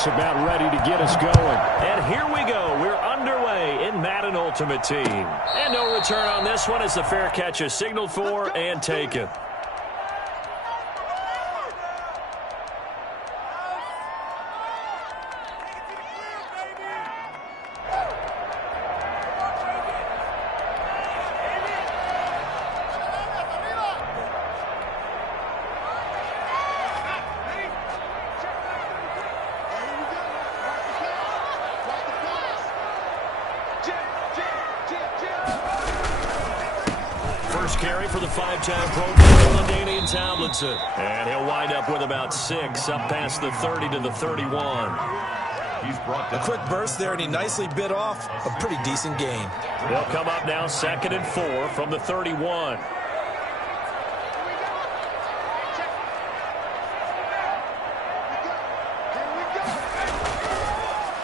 just about ready to get us going. And here we go. We're underway in Madden Ultimate Team. And no return on this one as the fair catch is signaled for and taken. Carry for the five-time Pro Bowler, Danian Tomlinson. And he'll wind up with about 6, up past the 30 to the 31. He's brought down. A quick burst there, and he nicely bit off a pretty decent gain. They'll come up now 2nd and 4 from the 31.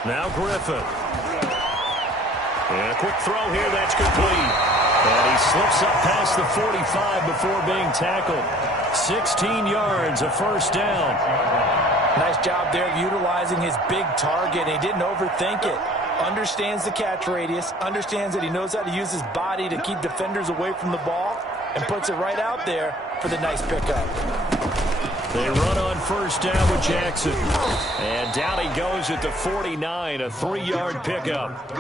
Now Griffin. And a quick throw here, that's complete. And he slips up past the 45 before being tackled. 16 yards, a first down. Nice job there of utilizing his big target. He didn't overthink it. Understands the catch radius. Understands that he knows how to use his body to keep defenders away from the ball. And puts it right out there for the nice pickup. They run on first down with Jackson. And down he goes at the 49, a 3-yard pickup.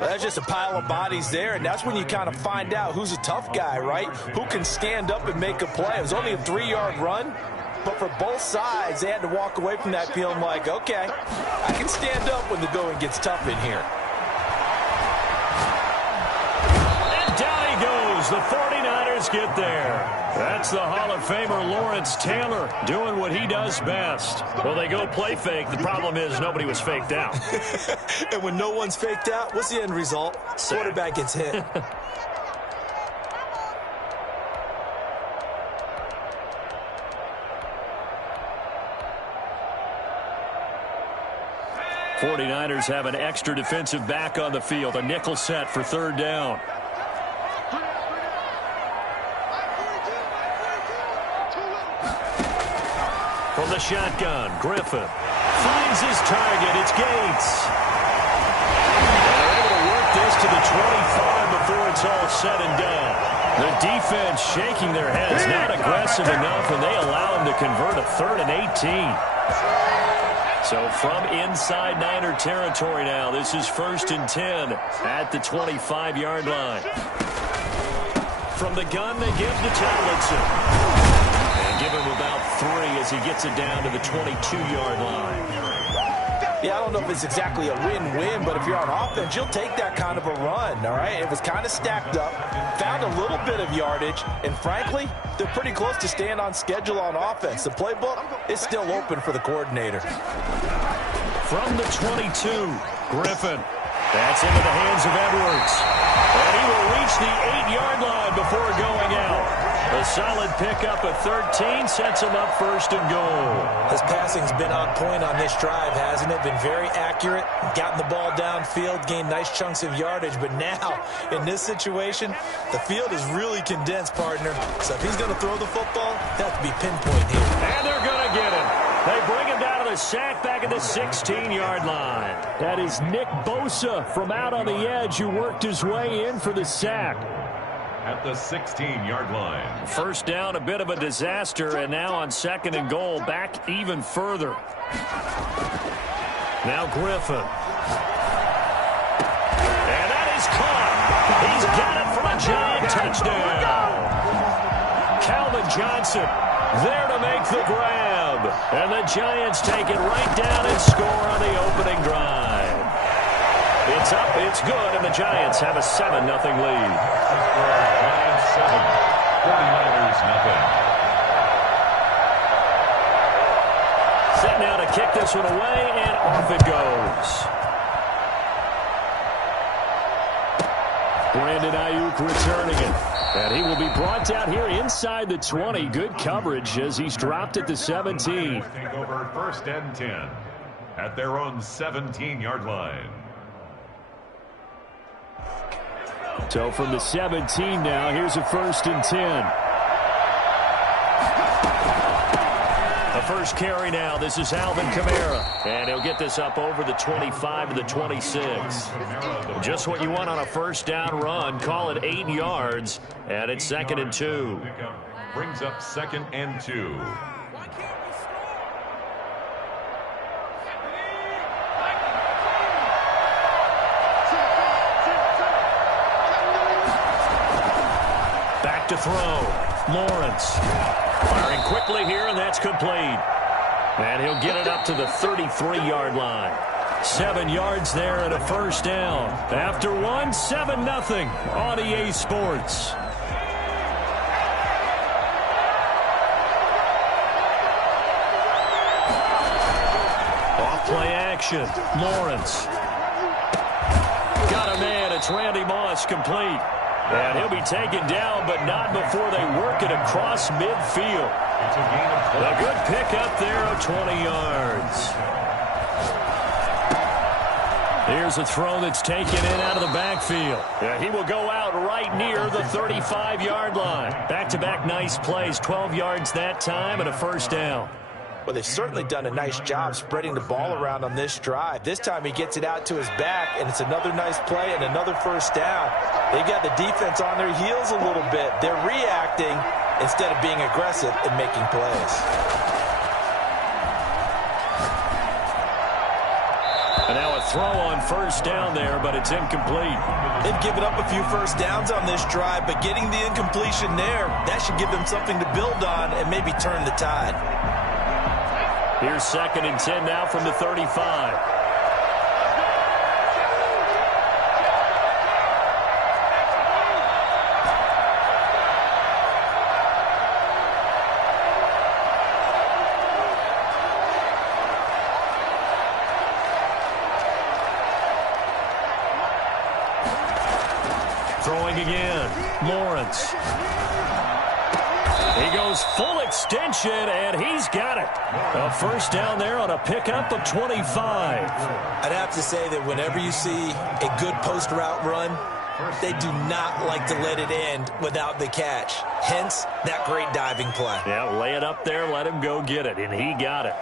Well, that's just a pile of bodies there, and that's when you kind of find out who's a tough guy, right? Who can stand up and make a play. It was only a 3-yard run, but for both sides, they had to walk away from that feeling like, okay, I can stand up when the going gets tough in here. And down he goes. The 49ers get there. That's the Hall of Famer Lawrence Taylor doing what he does best. Well, they go play fake. The problem is nobody was faked out. And when no one's faked out, what's the end result? Quarterback gets hit. 49ers have an extra defensive back on the field. A nickel set for 3rd down. From the shotgun, Griffin finds his target. It's Gates. And they're able to work this to the 25 before it's all said and done. The defense shaking their heads, not aggressive enough, and they allow him to convert a 3rd and 18. So from inside Niner territory now, this is 1st and 10 at the 25-yard line. From the gun, they give to Tomlinson. Give him about 3 as he gets it down to the 22-yard line. Yeah, I don't know if it's exactly a win-win, but if you're on offense, you'll take that kind of a run, all right? It was kind of stacked up, found a little bit of yardage, and frankly, they're pretty close to staying on schedule on offense. The playbook is still open for the coordinator. From the 22, Griffin. That's into the hands of Edwards. And he will reach the 8-yard line before going out. A solid pickup at 13 sets him up 1st and goal. His passing's been on point on this drive, hasn't it? Been very accurate, gotten the ball downfield, gained nice chunks of yardage. But now, in this situation, the field is really condensed, partner. So if he's going to throw the football, that have to be pinpoint here. And they're going to get him. They bring him down to the sack back at the 16-yard line. That is Nick Bosa from out on the edge who worked his way in for the sack. At the 16-yard line. 1st down, a bit of a disaster, and now on 2nd and goal, back even further. Now Griffin. And that is caught. He's got it for a giant touchdown. Calvin Johnson there to make the grab. And the Giants take it right down and score on the opening drive. It's up, it's good, and the Giants have a 7-0 lead. 49ers nothing. Set now to kick this one away, and off it goes. Brandon Ayuk returning it. And he will be brought down here inside the 20. Good coverage as he's dropped at the 17. Take over 1st and 10 at their own 17-yard line. So from the 17 now, here's a 1st and 10. The first carry now. This is Alvin Kamara. And he'll get this up over the 25 to the 26. Just what you want on a first down run. Call it 8 yards. And it's 2nd and 2. Brings up 2nd and 2. Back to throw. Lawrence. Firing quickly here, and that's complete. And he'll get it up to the 33-yard line. 7 yards there and a first down. After one, 7-0 on EA Sports. Off-play action. Lawrence. Got a man. It's Randy Moss, complete. And he'll be taken down, but not before they work it across midfield. A good pickup there of 20 yards. Here's a throw that's taken in out of the backfield. He will go out right near the 35-yard line. Back-to-back nice plays, 12 yards that time and a first down. Well, they've certainly done a nice job spreading the ball around on this drive. This time he gets it out to his back, and it's another nice play and another first down. They've got the defense on their heels a little bit. They're reacting instead of being aggressive and making plays. And now a throw on first down there, but it's incomplete. They've given up a few first downs on this drive, but getting the incompletion there, that should give them something to build on and maybe turn the tide. Here's 2nd and 10 now from the 35. Throwing again. Lawrence. He goes full extension, and he's got it. A first down there on a pickup of 25. I'd have to say that whenever you see a good post route run, they do not like to let it end without the catch. Hence, that great diving play. Yeah, lay it up there, let him go get it, and he got it.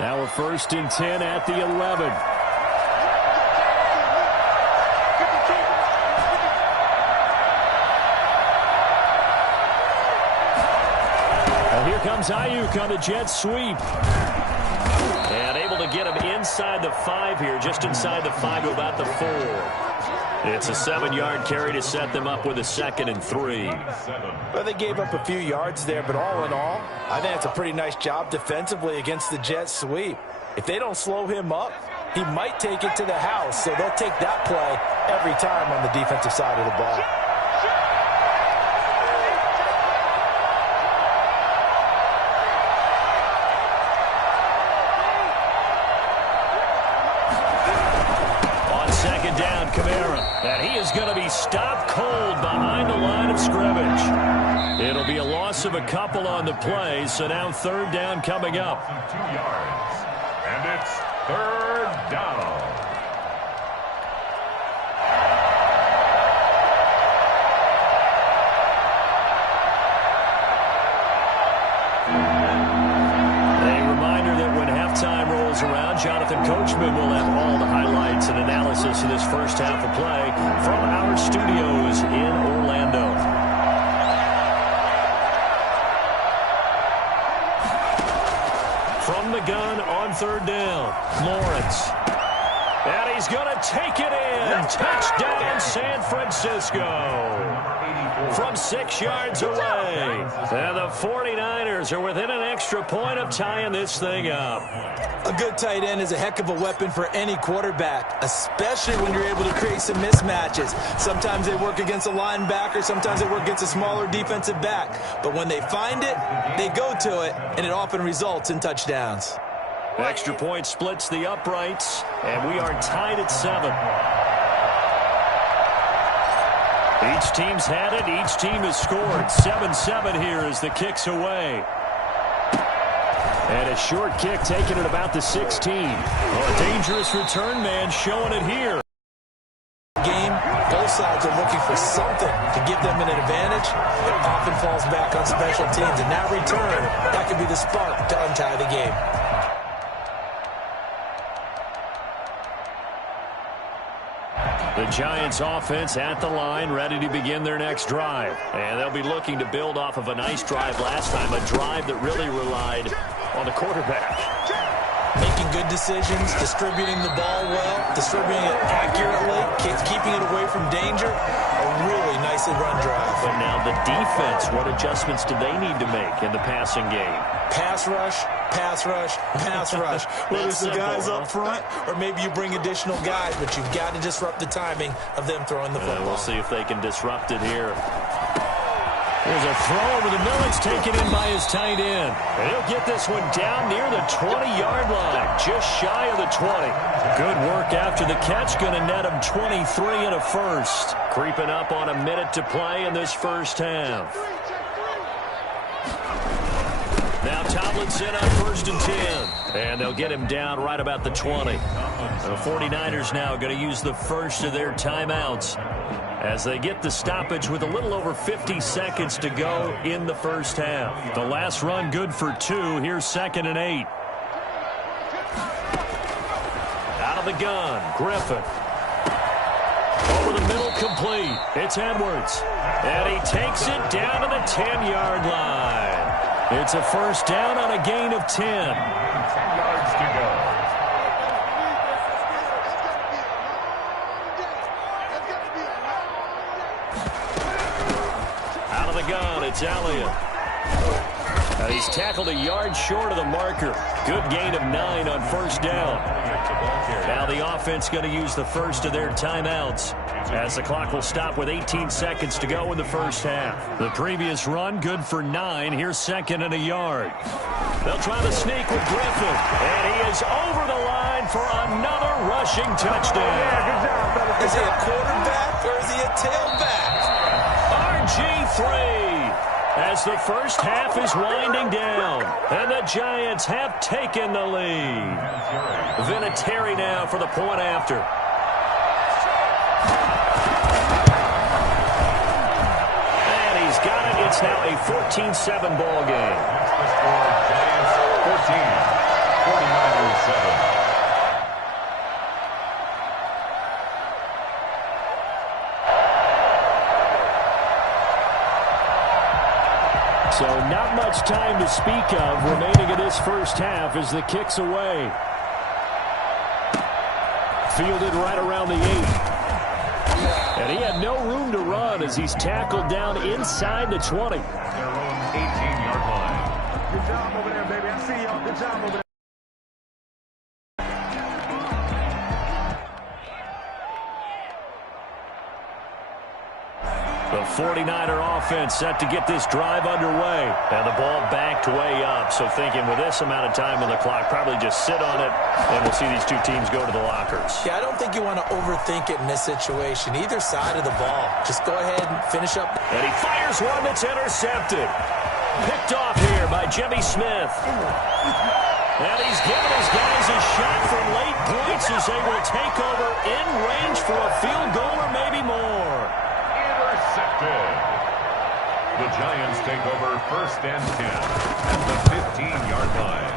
Now a 1st and 10 at the 11. Here comes Ayuk on the jet sweep. And able to get him inside the 5 here, just inside the 5 to about the 4. It's a 7-yard carry to set them up with a 2nd and 3. Well, they gave up a few yards there, but all in all, I think it's a pretty nice job defensively against the jet sweep. If they don't slow him up, he might take it to the house, so they'll take that play every time on the defensive side of the ball. Kamara, and he is going to be stopped cold behind the line of scrimmage. It'll be a loss of a couple on the play, so now 3rd down coming up. 2 yards, and it's 3rd down. Around, Jonathan Coachman will have all the highlights and analysis of this first half of play from our studios in Orlando. From the gun on 3rd down, Lawrence. And he's going to take it in. Touchdown, San Francisco. From 6 yards away. And the 49ers are within an extra point of tying this thing up. A good tight end is a heck of a weapon for any quarterback, especially when you're able to create some mismatches. Sometimes they work against a linebacker, sometimes they work against a smaller defensive back. But when they find it, they go to it, and it often results in touchdowns. Extra point splits the uprights, and we are tied at 7. Each team's had it. Each team has scored. 7-7 here as the kick's away. And a short kick taken at about the 16. Oh, a dangerous return man showing it here. Game, both both sides are looking for something to give them an advantage. It often falls back on special teams. And that return, that could be the spark to untie the game. The Giants offense at the line, ready to begin their next drive. And they'll be looking to build off of a nice drive last time, a drive that really relied on the quarterback. Making good decisions, distributing the ball well, distributing it accurately, keeping it away from danger. A really nicely run drive. But now the defense, what adjustments do they need to make in the passing game? Pass rush, pass rush, pass rush. Whether it's the guys up front or maybe you bring additional guys, but you've got to disrupt the timing of them throwing the football. We'll see if they can disrupt it here. There's a throw over the middle. It's taken in by his tight end. And he'll get this one down near the 20-yard line, just shy of the 20. Good work after the catch. Going to net him 23 and a first. Creeping up on a minute to play in this first half. Now Tomlinson on 1st and 10. And they'll get him down right about the 20. The 49ers now going to use the first of their timeouts as they get the stoppage with a little over 50 seconds to go in the first half. The last run good for 2. Here's 2nd and 8. Out of the gun, Griffin. Over the middle, complete. It's Edwards. And he takes it down to the 10-yard line. It's a first down on a gain of 10. 10 yards to go. Gun, it's Elliott. He's tackled a yard short of the marker. Good gain of 9 on first down. Now the offense going to use the first of their timeouts as the clock will stop with 18 seconds to go in the first half. The previous run good for 9. Here's 2nd and a yard. They'll try to sneak with Griffin, and he is over the line for another rushing touchdown. Is he a quarterback or is he a tailback? RG3 as the first half is winding down, and the Giants have taken the lead. Vinatieri now for the point after. And he's got it. It's now a 14-7 ball game. The score, Giants 14, 49ers 7. So not much time to speak of remaining in this first half as the kick's away. Fielded right around the 8. And he had no room to run as he's tackled down inside the 20. Their own 18-yard line. Good job over there, baby. I see y'all. Good job over there. The 49er offense set to get this drive underway. And the ball backed way up. So thinking with this amount of time on the clock, probably just sit on it, and we'll see these two teams go to the lockers. Yeah, I don't think you want to overthink it in this situation. Either side of the ball. Just go ahead and finish up. And he fires one that's intercepted. Picked off here by Jimmy Smith. And he's given his guys a shot from late points as they will take over in range for a field goal or maybe more. Intercepted. The Giants take over 1st and 10 at the 15-yard line.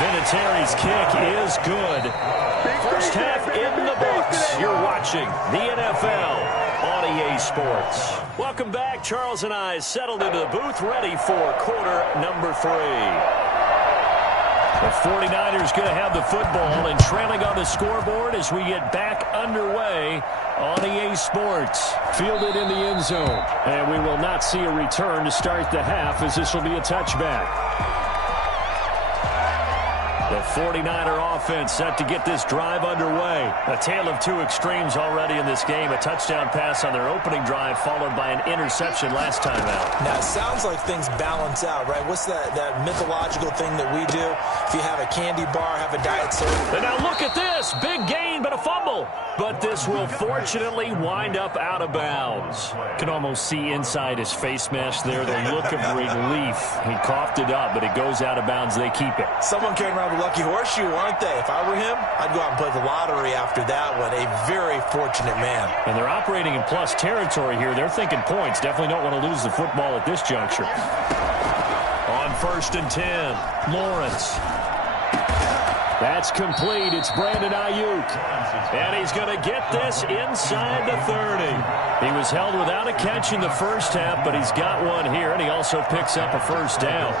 Vinatieri's kick is good. First half in the books. You're watching the NFL on EA Sports. Welcome back. Charles and I settled into the booth, ready for quarter number 3. The 49ers going to have the football and trailing on the scoreboard as we get back underway on EA Sports. Fielded in the end zone. And we will not see a return to start the half as this will be a touchback. The 49er offense set to get this drive underway. A tale of two extremes already in this game. A touchdown pass on their opening drive followed by an interception last time out. Now, it sounds like things balance out, right? What's that mythological thing that we do? If you have a candy bar, have a diet soda. And now look at at this. Big gain, but a fumble. But this will fortunately wind up out of bounds. Can almost see inside his face mask there the look of relief. He coughed it up, but it goes out of bounds. They keep it. Someone carrying around with a lucky horseshoe, aren't they? If I were him, I'd go out and play the lottery after that one. A very fortunate man. And they're operating in plus territory here. They're thinking points. Definitely don't want to lose the football at this juncture. On 1st and 10, Lawrence. That's complete. It's Brandon Ayuk. And he's going to get this inside the 30. He was held without a catch in the first half, but he's got one here, and he also picks up a first down.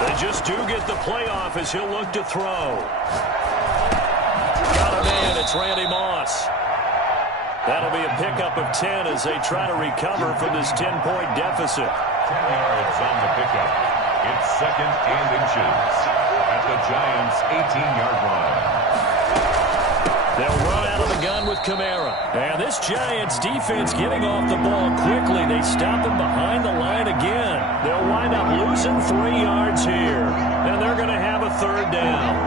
They just do get the playoff as he'll look to throw. Got him in. It's Randy Moss. That'll be a pickup of 10 as they try to recover from this 10-point deficit. 10 yards on the pickup. It's 2nd and inches at the Giants' 18-yard line. They'll run out of the gun with Kamara. And this Giants defense getting off the ball quickly. They stop him behind the line again. They'll wind up losing 3 yards here. And they're going to have a 3rd down.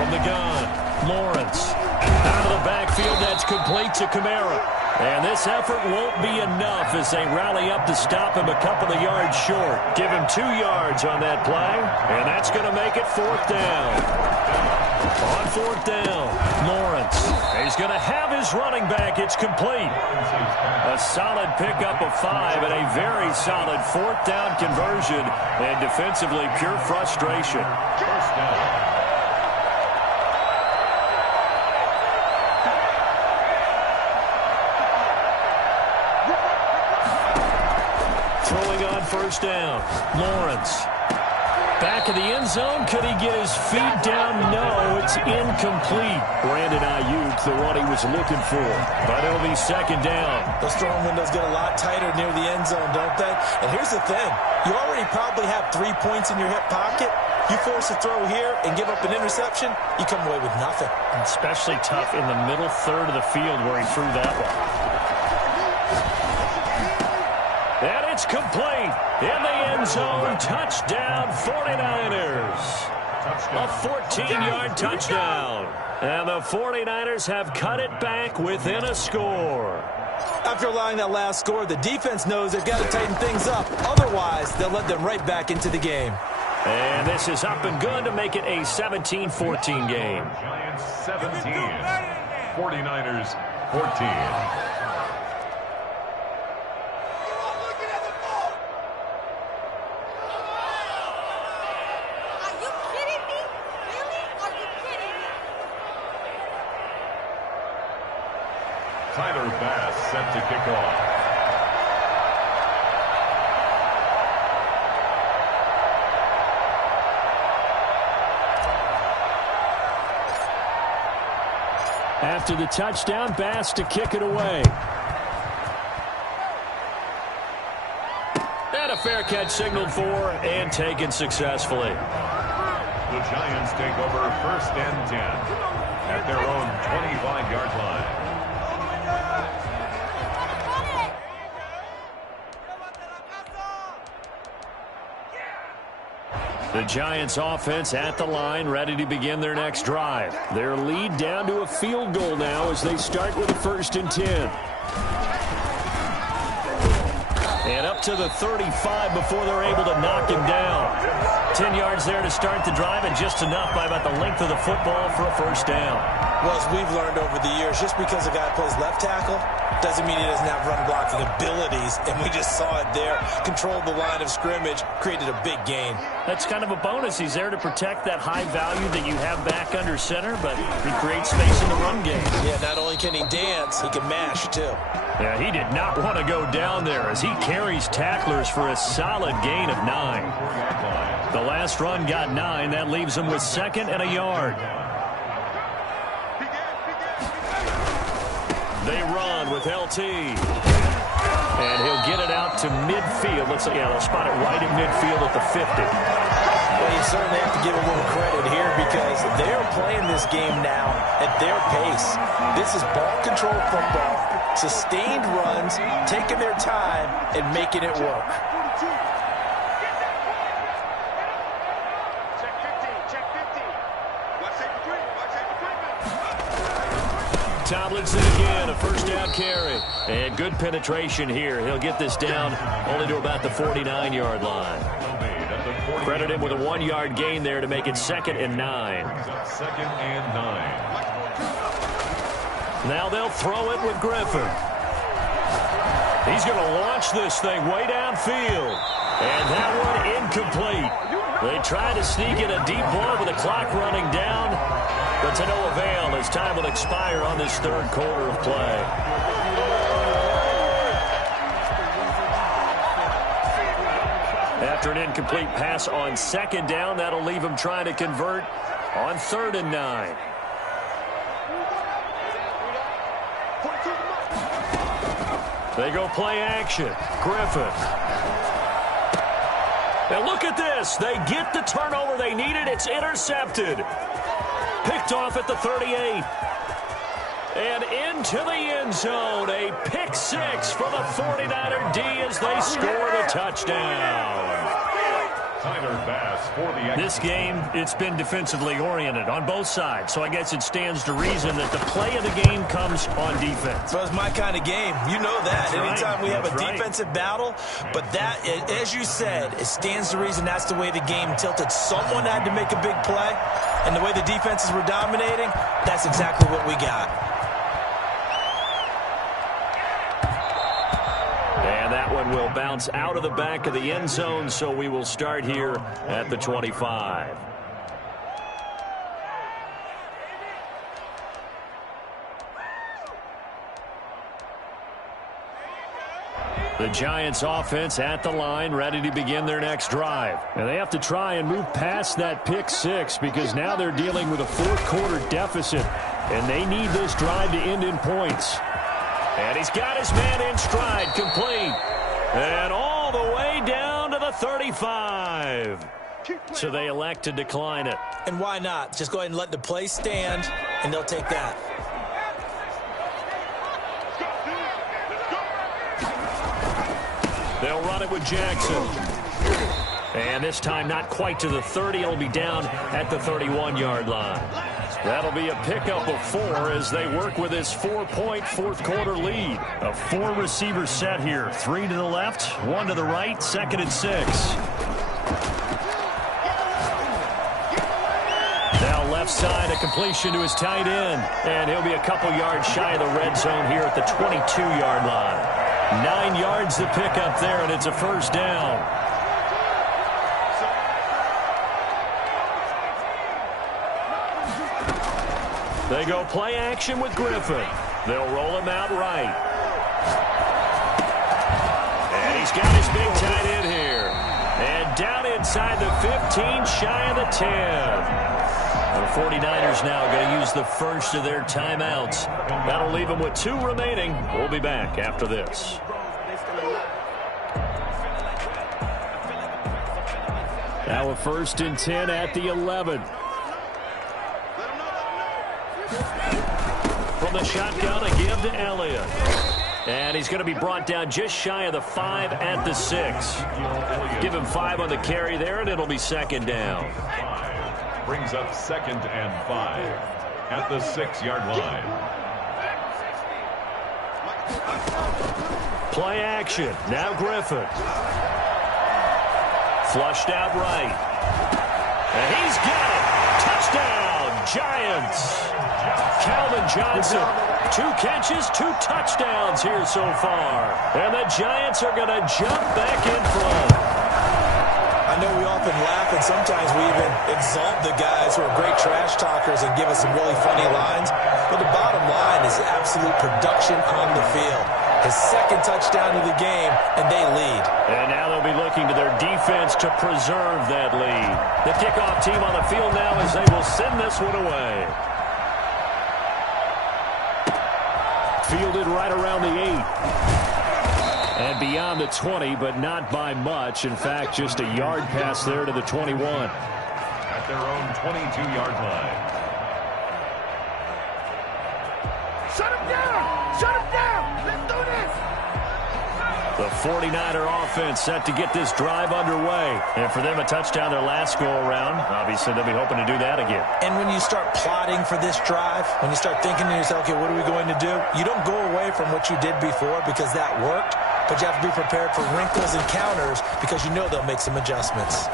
From the gun, Lawrence. Out of the backfield, that's complete to Kamara. And this effort won't be enough as they rally up to stop him a couple of yards short. Give him 2 yards on that play, and that's going to make it 4th down. On 4th down, Lawrence. He's going to have his running back. It's complete. A solid pickup of 5 and a very solid 4th down conversion. And defensively, pure frustration. First down. Throwing on 1st down, Lawrence. Back of the end zone. Could he get his feet down? No, it's incomplete. Brandon Ayuk, the one he was looking for. But it'll be 2nd down. Those throwing windows get a lot tighter near the end zone, don't they? And here's the thing. You already probably have 3 points in your hip pocket. You force a throw here and give up an interception, you come away with nothing. Especially tough in the middle third of the field where he threw that one. And it's complete. In the end zone, touchdown 49ers. A 14-yard touchdown. And the 49ers have cut it back within a score. After allowing that last score, the defense knows they've got to tighten things up. Otherwise, they'll let them right back into the game. And this is up and good to make it a 17-14 game. Giants 17, 49ers 14. Tyler Bass set to kick off. After the touchdown, Bass to kick it away. And a fair catch signaled for and taken successfully. The Giants take over 1st and 10 at their own 25-yard line. The Giants offense at the line, ready to begin their next drive. Their lead down to a field goal now as they start with a 1st and 10. And up to the 35 before they're able to knock him down. 10 yards there to start the drive, and just enough by about the length of the football for a 1st down. Well, as we've learned over the years, just because a guy plays left tackle doesn't mean he doesn't have run blocking abilities, and we just saw it there. Controlled the line of scrimmage, created a big gain. That's kind of a bonus. He's there to protect that high value that you have back under center, but he creates space in the run game. Yeah, not only can he dance, he can mash, too. Yeah, he did not want to go down there as he carries tacklers for a solid gain of 9. The last run got 9. That leaves him with 2nd and a yard. They run with LT. And he'll get it out to midfield. Looks like, yeah, they'll spot it right at midfield at the 50. Well, you certainly have to give a little credit here because they're playing this game now at their pace. This is ball control football. Sustained runs, taking their time, and making it work. Tomlinson again, a first down carry. And good penetration here. He'll get this down only to about the 49-yard line. Credit him with a 1-yard gain there to make it 2nd and 9. 2nd and 9. Now they'll throw it with Griffin. He's going to launch this thing way downfield. And that one incomplete. They try to sneak in a deep ball with the clock running down, but to no avail as time will expire on this 3rd quarter of play. After an incomplete pass on 2nd down, that'll leave him trying to convert on 3rd and 9. They go play action. Griffin. Now look at this. They get the turnover they needed. It's intercepted. Picked off at the 38. And into the end zone. A pick 6 for the 49er D as they score the touchdown. This game, it's been defensively oriented on both sides, so I guess it stands to reason that the play of the game comes on defense. Well, it's my kind of game. You know that. That's Anytime we have a right. defensive battle, but that, as you said, it stands to reason that's the way the game tilted. Someone had to make a big play, and the way the defenses were dominating, that's exactly what we got. And that one will bounce out of the back of the end zone, so we will start here at the 25. The Giants offense at the line, ready to begin their next drive. And they have to try and move past that pick 6 because now they're dealing with a 4th quarter deficit, and they need this drive to end in points. And he's got his man in stride, complete. And all the way down to the 35. So they elect to decline it. And why not? Just go ahead and let the play stand, and they'll take that. They'll run it with Jackson. And this time not quite to the 30. It'll be down at the 31-yard line. That'll be a pickup of 4 as they work with this 4-point 4th quarter lead. A 4-receiver set here. 3 to the left, 1 to the right, 2nd and 6. Now left side, a completion to his tight end. And he'll be a couple yards shy of the red zone here at the 22-yard line. 9 yards to pick up there, and it's a first down. They go play action with Griffin. They'll roll him out right. And he's got his big tight end here. And down inside the 15, shy of the 10. The 49ers now going to use the first of their timeouts. That'll leave them with 2 remaining. We'll be back after this. Now a 1st and 10 at the 11. From the shotgun, a give to Elliott. And he's going to be brought down just shy of the 5 at the 6. Give him 5 on the carry there, and it'll be 2nd down. Brings up 2nd and 5 at the 6-yard line. Play action. Now Griffin. Flushed out right. And he's got it. Touchdown, Giants. Calvin Johnson, 2 catches, 2 touchdowns here so far. And the Giants are going to jump back in front. I know we often laugh, and sometimes we even exalt the guys who are great trash talkers and give us some really funny lines. But the bottom line is absolute production on the field. His 2nd touchdown of the game, and they lead. And now they'll be looking to their defense to preserve that lead. The kickoff team on the field now as they will send this one away. Fielded right around the 8. And beyond the 20, but not by much. In fact, just a yard pass there to the 21. At their own 22-yard line. Shut him down! Shut him down! 49er offense set to get this drive underway. And for them, a touchdown their last go-around. Obviously, they'll be hoping to do that again. And when you start plotting for this drive, when you start thinking to yourself, okay, what are we going to do? You don't go away from what you did before because that worked, but you have to be prepared for wrinkles and counters because you know they'll make some adjustments.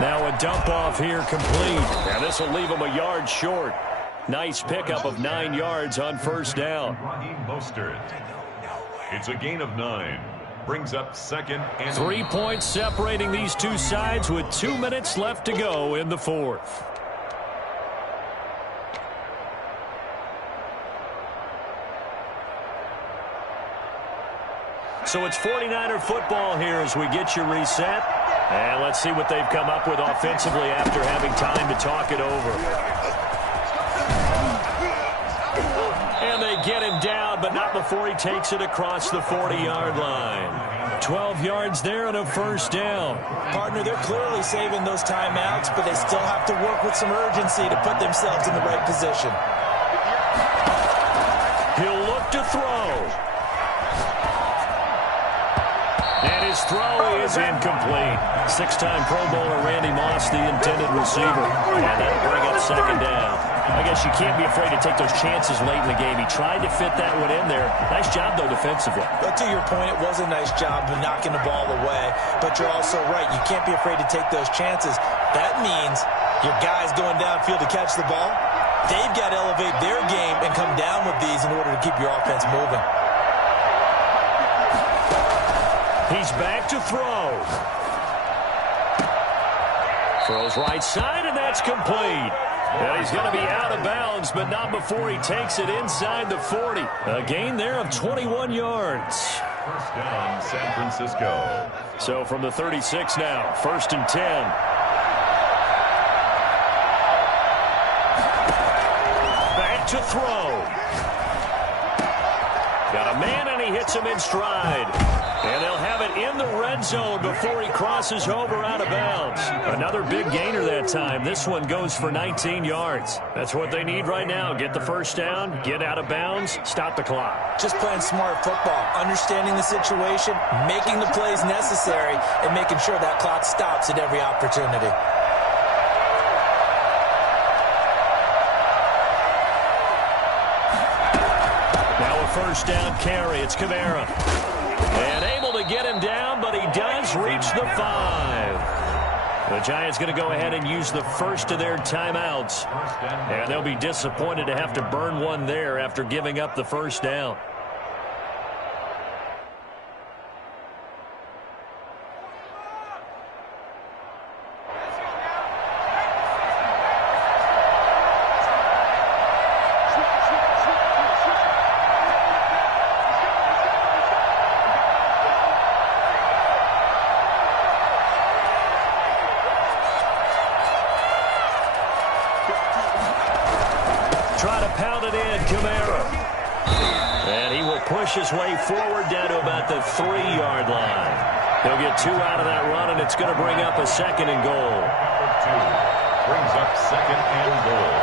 Now a dump off here complete. Now this will leave them a yard short. Nice pickup of 9 yards on first down. It's a gain of 9. Brings up second and 3 points separating these two sides with 2 minutes left to go in the fourth. So it's 49er football here as we get you reset. And let's see what they've come up with offensively after having time to talk it over. And they get him down, but not before he takes it across the 40-yard line. 12 yards there and a first down. Partner, they're clearly saving those timeouts, but they still have to work with some urgency to put themselves in the right position. He'll look to throw. And his throw is incomplete. 6-time Pro Bowler Randy Moss, the intended receiver. And that'll bring up second down. I guess you can't be afraid to take those chances late in the game. He tried to fit that one in there. Nice job, though, defensively. But to your point, it was a nice job of knocking the ball away. But you're also right. You can't be afraid to take those chances. That means your guys going downfield to catch the ball, they've got to elevate their game and come down with these in order to keep your offense moving. He's back to throw. Throws right side, and that's complete. And he's going to be out of bounds, but not before he takes it inside the 40. A gain there of 21 yards. First down, San Francisco. So from the 36 now, 1st and 10. Back to throw. Got a man, and he hits him in stride. And they'll have it in the red zone before he crosses over out of bounds. Another big gainer that time. This one goes for 19 yards. That's what they need right now. Get the first down, get out of bounds, stop the clock. Just playing smart football, understanding the situation, making the plays necessary, and making sure that clock stops at every opportunity. Now a first down carry. It's Kamara. And able to get him down, but he does reach the 5. The Giants going to go ahead and use the first of their timeouts. And they'll be disappointed to have to burn one there after giving up the first down. His way forward down to about the 3-yard line. He'll get 2 out of that run, and it's going to bring up a second and goal. Brings up second and goal.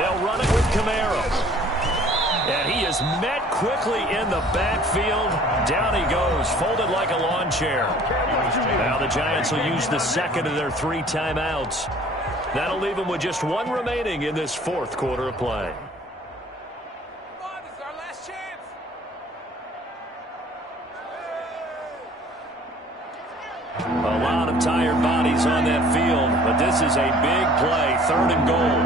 They'll run it with Kamara. And he is met quickly in the backfield. Down he goes, folded like a lawn chair. Now the Giants will use the second of their 3 timeouts. That'll leave them with just 1 remaining in this 4th quarter of play. Come on, this is our last chance. A lot of tired bodies on that field, but this is a big play, 3rd and goal.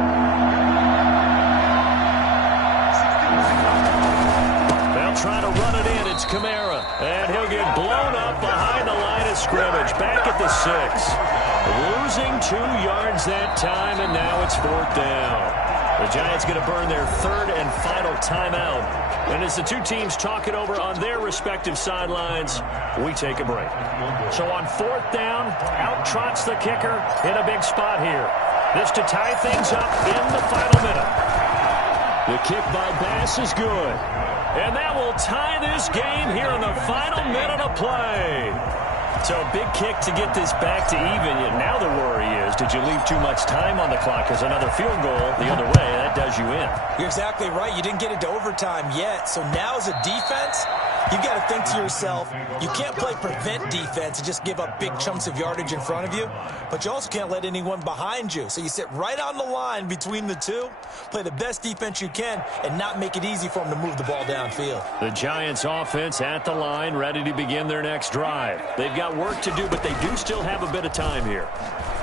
Trying to run it in. It's Kamara. And he'll get blown up behind the line of scrimmage. Back at the 6. Losing 2 yards that time, and now it's 4th down. The Giants going to burn their 3rd and final timeout. And as the two teams talk it over on their respective sidelines, we take a break. So on 4th down, out trots the kicker in a big spot here. This to tie things up in the final minute. The kick by Bass is good. And that will tie this game here in the final minute of play. So a big kick to get this back to even. Yet now the worry is, did you leave too much time on the clock? Because another field goal the other way, that does you in. You're exactly right. You didn't get it to overtime yet. So now as a defense, you've got to think to yourself, you can't play prevent defense and just give up big chunks of yardage in front of you, but you also can't let anyone behind you. So you sit right on the line between the two, play the best defense you can, and not make it easy for them to move the ball downfield. The Giants offense at the line, ready to begin their next drive. They've got work to do, but they do still have a bit of time here.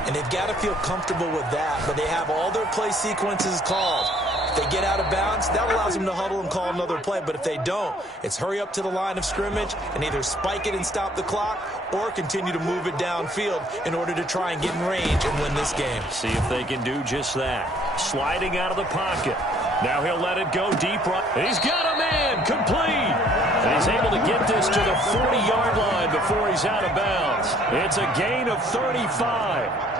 And they've got to feel comfortable with that, but they have all their play sequences called. If they get out of bounds, that allows them to huddle and call another play. But if they don't, it's hurry up to the line of scrimmage and either spike it and stop the clock or continue to move it downfield in order to try and get in range and win this game. See if they can do just that. Sliding out of the pocket. Now he'll let it go deep right. He's got a man complete. And he's able to get this to the 40-yard line before he's out of bounds. It's a gain of 35.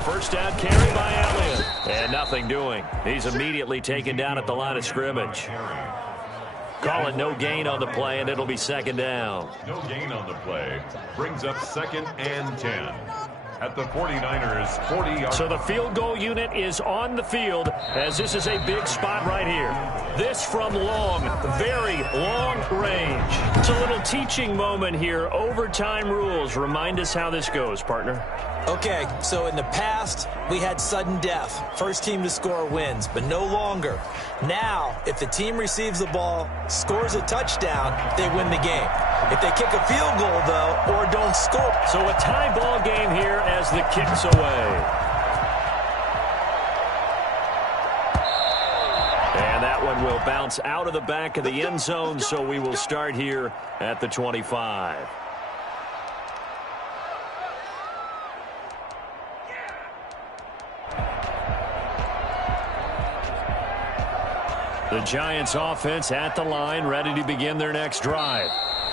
First down carry by Elliott. And nothing doing. He's immediately taken down at the line of scrimmage. Call it no gain on the play, and it'll be second down. No gain on the play. Brings up 2nd and 10. At the 49ers, 40-yard. So the field goal unit is on the field as this is a big spot right here. This from long, very long range. It's a little teaching moment here. Overtime rules. Remind us how this goes, partner. Okay, so in the past, we had sudden death. First team to score wins, but no longer. Now, if the team receives the ball, scores a touchdown, they win the game. If they kick a field goal, though, or don't score. So a tie ball game here as the kick's away. And that one will bounce out of the back of the end zone, so we will start here at the 25. The Giants offense at the line, ready to begin their next drive.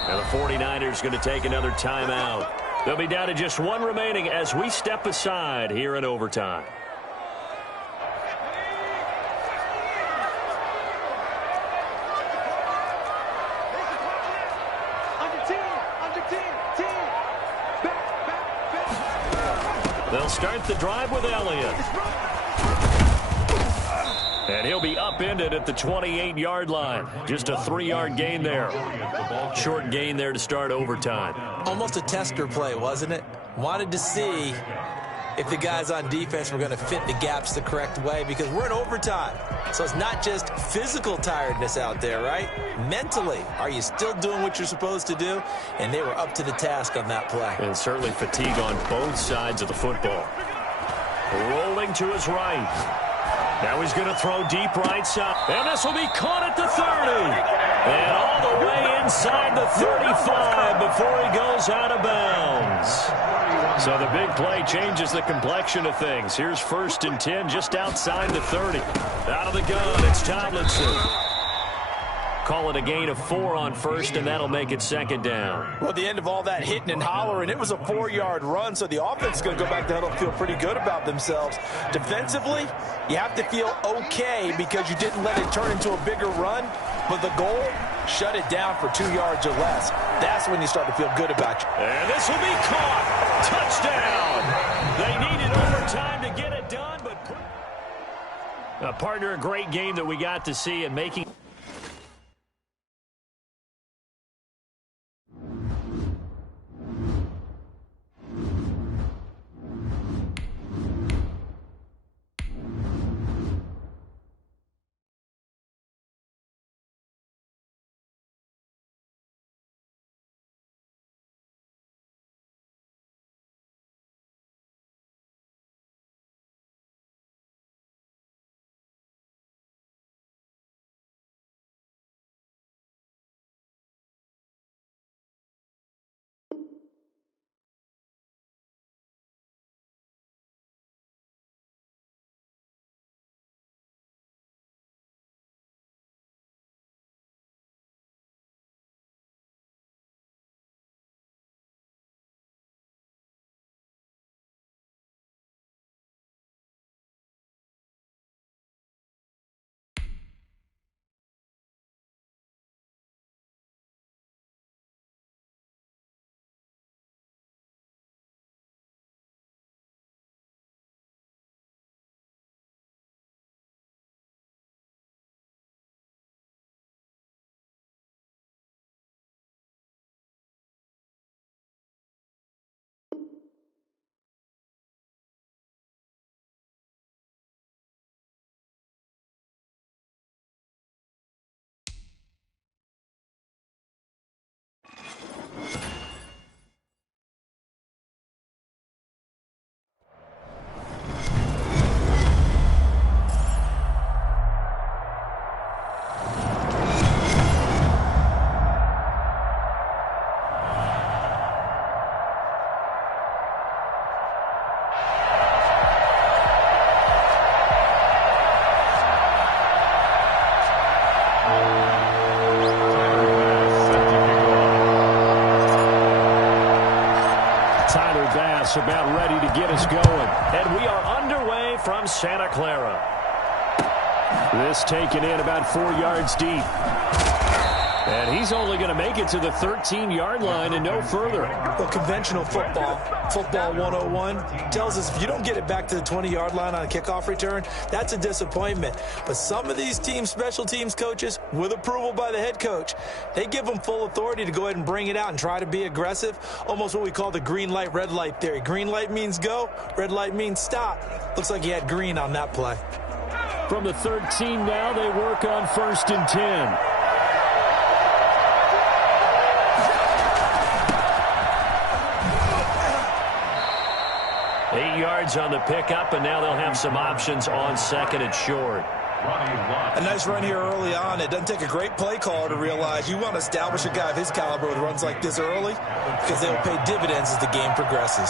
And the 49ers going to take another timeout. They'll be down to just one remaining as we step aside here in overtime. They'll start the drive with Elliott. And he'll be upended at the 28-yard line. Just a 3-yard gain there. Short gain there to start overtime. Almost a tester play, wasn't it? Wanted to see if the guys on defense were going to fit the gaps the correct way because we're in overtime. So it's not just physical tiredness out there, right? Mentally, are you still doing what you're supposed to do? And they were up to the task on that play. And certainly fatigue on both sides of the football. Rolling to his right. Now he's going to throw deep right side. And this will be caught at the 30. And all the way inside the 35 before he goes out of bounds. So the big play changes the complexion of things. Here's 1st and 10 just outside the 30. Out of the gun, it's Tomlinson. Call it a gain of 4 on 1st, and that'll make it 2nd down. Well, at the end of all that hitting and hollering, it was a 4-yard run, so the offense is going to go back to huddle and feel pretty good about themselves. Defensively, you have to feel okay because you didn't let it turn into a bigger run, but the goal, shut it down for 2 yards or less. That's when you start to feel good about you. And this will be caught. Touchdown. They needed overtime to get it done, but partner, a great game that we got to see and making just about ready to get us going. And we are underway from Santa Clara. This taken in about 4 yards deep. And he's only going to make it to the 13-yard line and no further. Well, conventional football 101, tells us if you don't get it back to the 20-yard line on a kickoff return, that's a disappointment. But some of these special teams coaches, with approval by the head coach, they give them full authority to go ahead and bring it out and try to be aggressive, almost what we call the green light, red light theory. Green light means go, red light means stop. Looks like he had green on that play. From the 13 now, they work on 1st and 10. 8 yards on the pickup, and now they'll have some options on 2nd and short. A nice run here early on. It doesn't take a great play caller to realize you want to establish a guy of his caliber with runs like this early because they will pay dividends as the game progresses.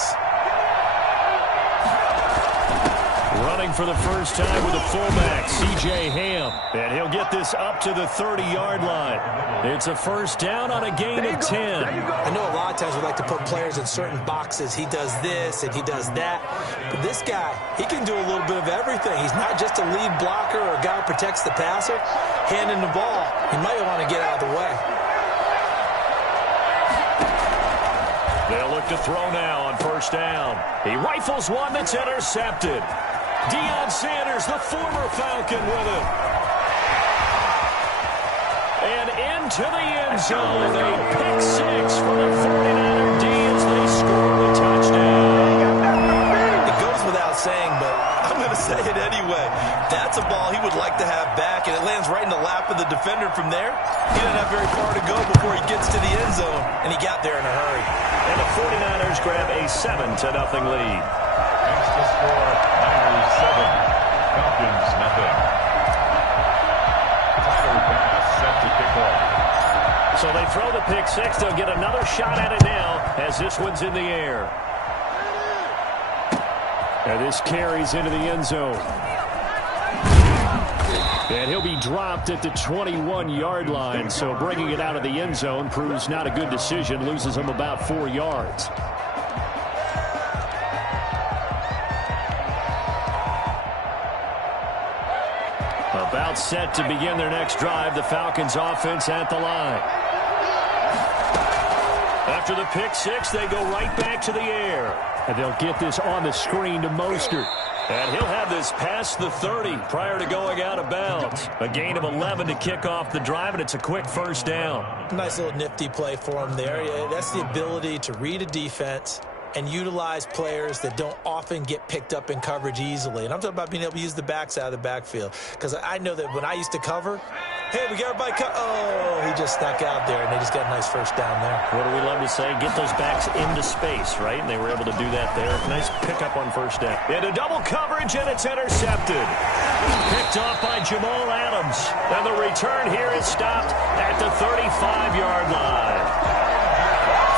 Running for the first time with a fullback, C.J. Ham. And he'll get this up to the 30-yard line. It's a first down on a gain of 10. I know a lot of times we like to put players in certain boxes. He does this and he does that. But this guy, he can do a little bit of everything. He's not just a lead blocker or a guy who protects the passer. Handing the ball, he might want to get out of the way. They'll look to throw now on first down. He rifles one that's intercepted. Deion Sanders, the former Falcon, with it. And into the end zone. A pick six for the 49er D as they score the touchdown. It goes without saying, but I'm going to say it anyway. That's a ball he would like to have back, and it lands right in the lap of the defender from there. He doesn't have very far to go before he gets to the end zone, and he got there in a hurry. And the 49ers grab a 7-0 lead. Extra score, Niners 7, Falcons nothing. Tyler Bass set to kick off. So they throw the pick six. They'll get another shot at it now as this one's in the air. And this carries into the end zone. And he'll be dropped at the 21-yard line. So bringing it out of the end zone proves not a good decision. Loses him about 4 yards. About set to begin their next drive. The Falcons offense at the line. After the pick six, they go right back to the air. And they'll get this on the screen to Mostert. And he'll have this past the 30 prior to going out of bounds. A gain of 11 to kick off the drive, and it's a quick first down. Nice little nifty play for him there. That's the ability to read a defense and utilize players that don't often get picked up in coverage easily. And I'm talking about being able to use the backs out of the backfield. Because I know that when I used to cover, hey, we got everybody oh, he just snuck out there, and they just got a nice first down there. What do we love to say? Get those backs into space, right? And they were able to do that there. Nice pickup on first down. Into double coverage, and it's intercepted. Picked off by Jamal Adams. And the return here is stopped at the 35-yard line.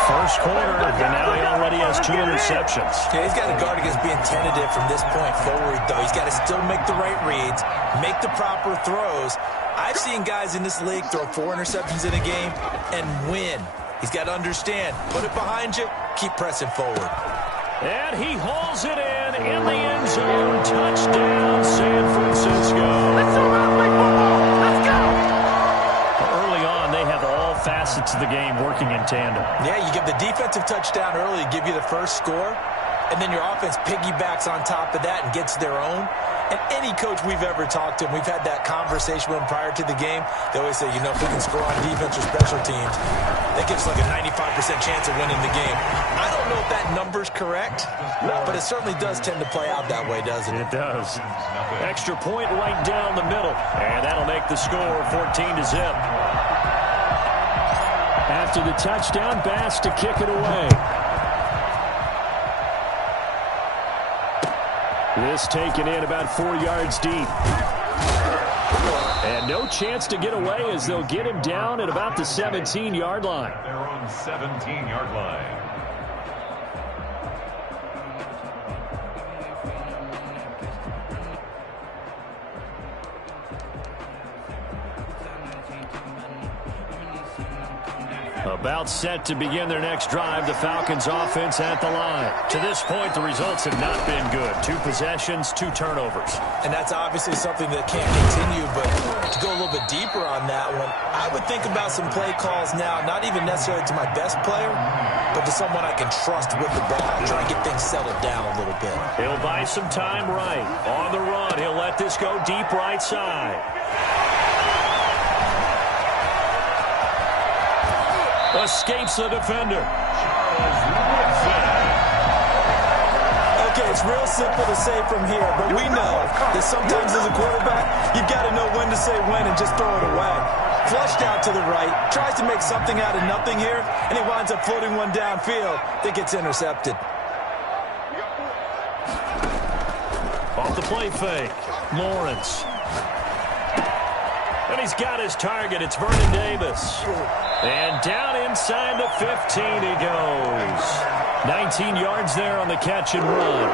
First quarter, and now he already has 2 interceptions. Yeah, he's got to guard against being tentative from this point forward, though. He's got to still make the right reads, make the proper throws. I've seen guys in this league throw 4 interceptions in a game and win. He's got to understand, put it behind you, keep pressing forward. And he hauls it in the end zone. Touchdown, San Francisco. Let's go, football. Let's go. Early on, they have all facets of the game working in tandem. Yeah, you give the defensive touchdown early, give you the first score, and then your offense piggybacks on top of that and gets their own. And any coach we've ever talked to, and we've had that conversation with them prior to the game, they always say, you know, if we can score on defense or special teams, that gives like a 95% chance of winning the game. I don't know if that number's correct, but it certainly does tend to play out that way, doesn't it? It does. Extra point right down the middle, and that'll make the score 14-0. After the touchdown, Bass to kick it away. This taken in about 4 yards deep. And no chance to get away as they'll get him down at about the 17-yard line. They're on 17-yard line. A About set to begin their next drive, the Falcons offense at the line. To this point, the results have not been good. 2 possessions, 2 turnovers. And that's obviously something that can't continue, but to go a little bit deeper on that one, I would think about some play calls now, not even necessarily to my best player, but to someone I can trust with the ball, try and get things settled down a little bit. He'll buy some time right. On the run, he'll let this go deep right side. Escapes the defender. Okay, it's real simple to say from here, but we know that sometimes as a quarterback, you've got to know when to say when and just throw it away. Flushed out to the right, tries to make something out of nothing here, and he winds up floating one downfield that gets intercepted. Off the play fake, Lawrence. And he's got his target. It's Vernon Davis. And down inside the 15 he goes. 19 yards there on the catch and run.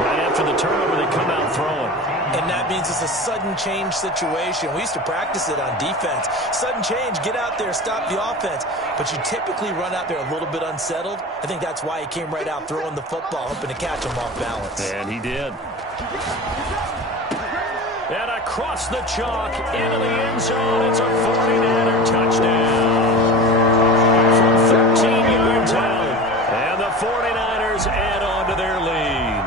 Right after the turnover, they come out throwing. And that means it's a sudden change situation. We used to practice it on defense. Sudden change, get out there, stop the offense. But you typically run out there a little bit unsettled. I think that's why he came right out throwing the football, hoping to catch him off balance. And he did. And across the chalk, into the end zone. It's a 49er touchdown. From 13 yards out. And the 49ers add on to their lead.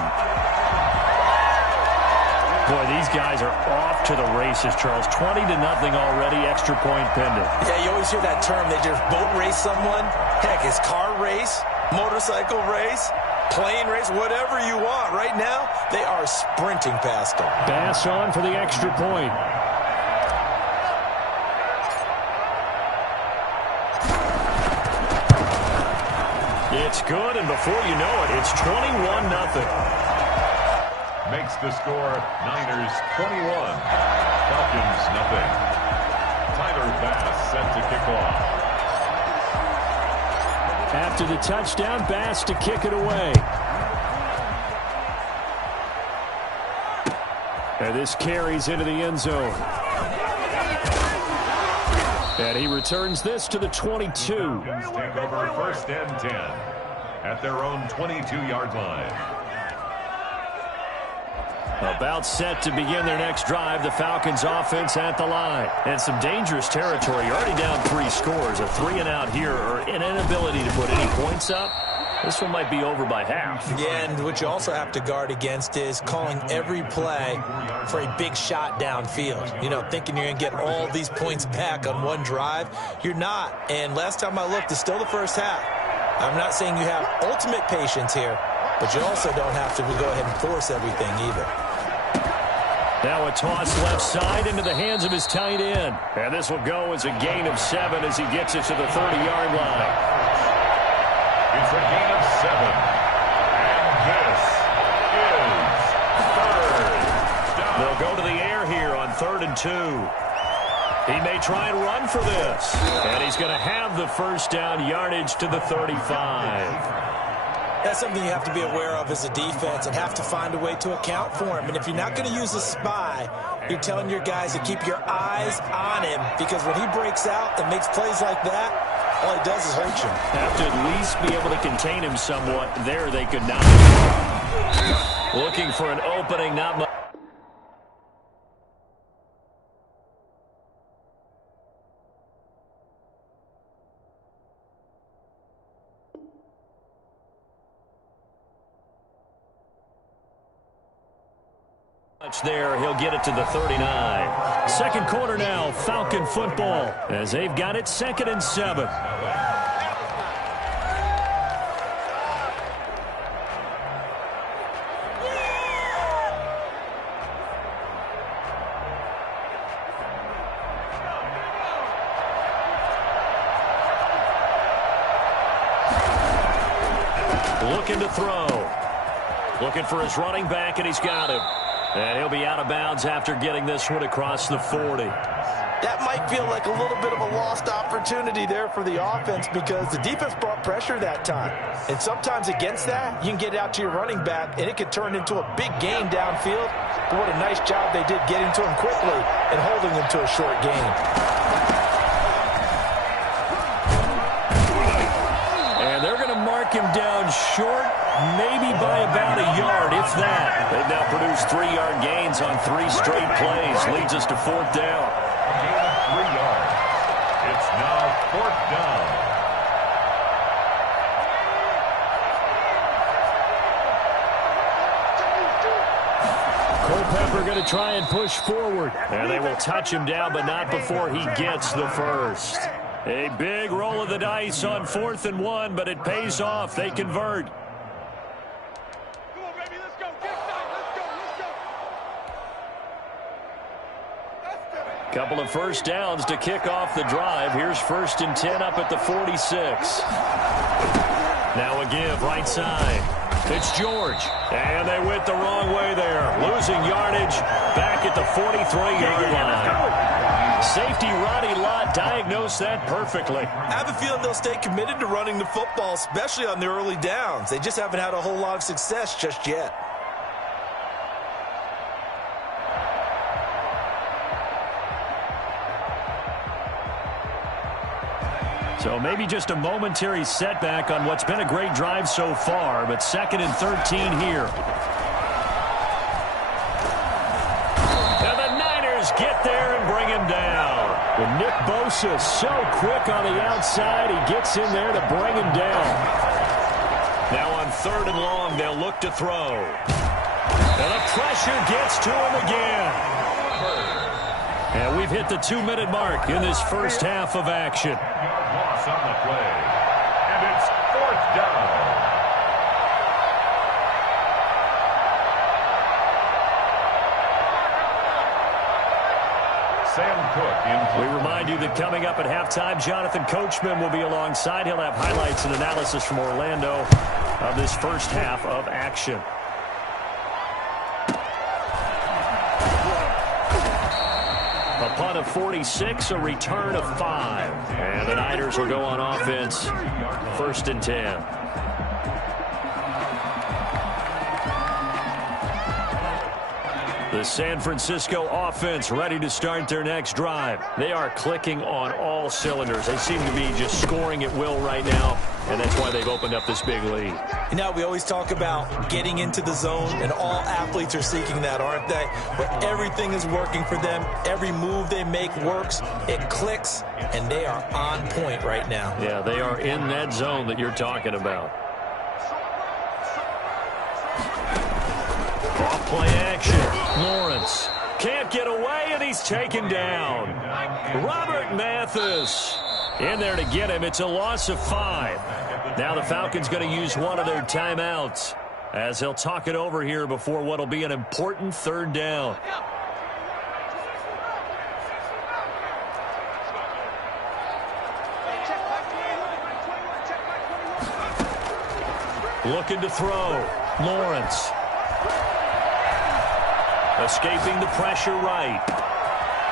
Boy, these guys are off to the races, Charles. 20-0 already, extra point pending. Yeah, you always hear that term. They just boat race someone. Heck, it's car race, motorcycle race, plane race, whatever you want. Right now, they are sprinting past them. Bass on for the extra point. It's good, and before you know it, it's 21-0. Makes the score Niners 21, Falcons nothing. Tyler Bass set to kick off. After the touchdown, Bass to kick it away. And this carries into the end zone. And he returns this to the 22. Falcons take over 1st and 10 at their own 22-yard line. About set to begin their next drive, the Falcons offense at the line. And some dangerous territory. You're already down 3 scores. A 3-and-out here, or an inability to put any points up. This one might be over by half. Yeah, and what you also have to guard against is calling every play for a big shot downfield. You know, thinking you're going to get all these points back on one drive. You're not. And last time I looked, it's still the first half. I'm not saying you have ultimate patience here, but you also don't have to go ahead and force everything either. Now a toss left side into the hands of his tight end. And this will go as a gain of 7 as he gets it to the 30-yard line. It's a gain of 7. And this is 3rd down. They'll go to the air here on 3rd and 2. He may try and run for this. And he's going to have the first down, yardage to the 35. That's something you have to be aware of as a defense and have to find a way to account for him. And if you're not going to use a spy, you're telling your guys to keep your eyes on him, because when he breaks out and makes plays like that, all he does is hurt you. Have to at least be able to contain him somewhat. There they could not. Looking for an opening, not much. There, he'll get it to the 39. Second quarter now, Falcon football, as they've got it 2nd and 7. Looking to throw. Looking for his running back, and he's got him. And he'll be out of bounds after getting this one across the 40. That might feel like a little bit of a lost opportunity there for the offense, because the defense brought pressure that time. And sometimes against that, you can get out to your running back, and it could turn into a big gain downfield. But what a nice job they did getting to him quickly and holding him to a short gain. knock him down short, maybe by about a yard, if that. They've now produced 3-yard gains on 3 straight plays. Leads us to 4th down. Gain of 3 yards. It's now 4th down. Culpepper going to try and push forward. And they will touch him down, but not before he gets the first. A big roll of the dice on 4th and 1, but it pays off. They convert. Couple of first downs to kick off the drive. Here's 1st and 10 up at the 46. Now a give right side. It's George. And they went the wrong way there. Losing yardage back at the 43-yard line. Safety Roddy Lott diagnosed that perfectly. I have a feeling they'll stay committed to running the football, especially on the early downs. They just haven't had a whole lot of success just yet. So maybe just a momentary setback on what's been a great drive so far, but 2nd and 13 here. And the Niners get there and bring him down. And Nick Bosa so quick on the outside, he gets in there to bring him down. Now on 3rd and long, they'll look to throw. And the pressure gets to him again. And we've hit the 2-minute mark in this first half of action. Loss on the play. And it's 4th down. Sam Cook in. We remind you that coming up at halftime, Jonathan Coachman will be alongside. He'll have highlights and analysis from Orlando of this first half of action. A punt of 46, a return of 5. And the Niners will go on offense, 1st and 10. The San Francisco offense ready to start their next drive. They are clicking on all cylinders. They seem to be just scoring at will right now, and that's why they've opened up this big lead. You know, we always talk about getting into the zone, and all athletes are seeking that, aren't they? But everything is working for them. Every move they make works. It clicks, and they are on point right now. Yeah, they are in that zone that you're talking about. Off-play action. Lawrence can't get away, and he's taken down. Robert Mathis in there to get him. It's a loss of 5. Now the Falcons going to use one of their timeouts as he'll talk it over here before what will be an important 3rd down. Looking to throw. Lawrence. Escaping the pressure right.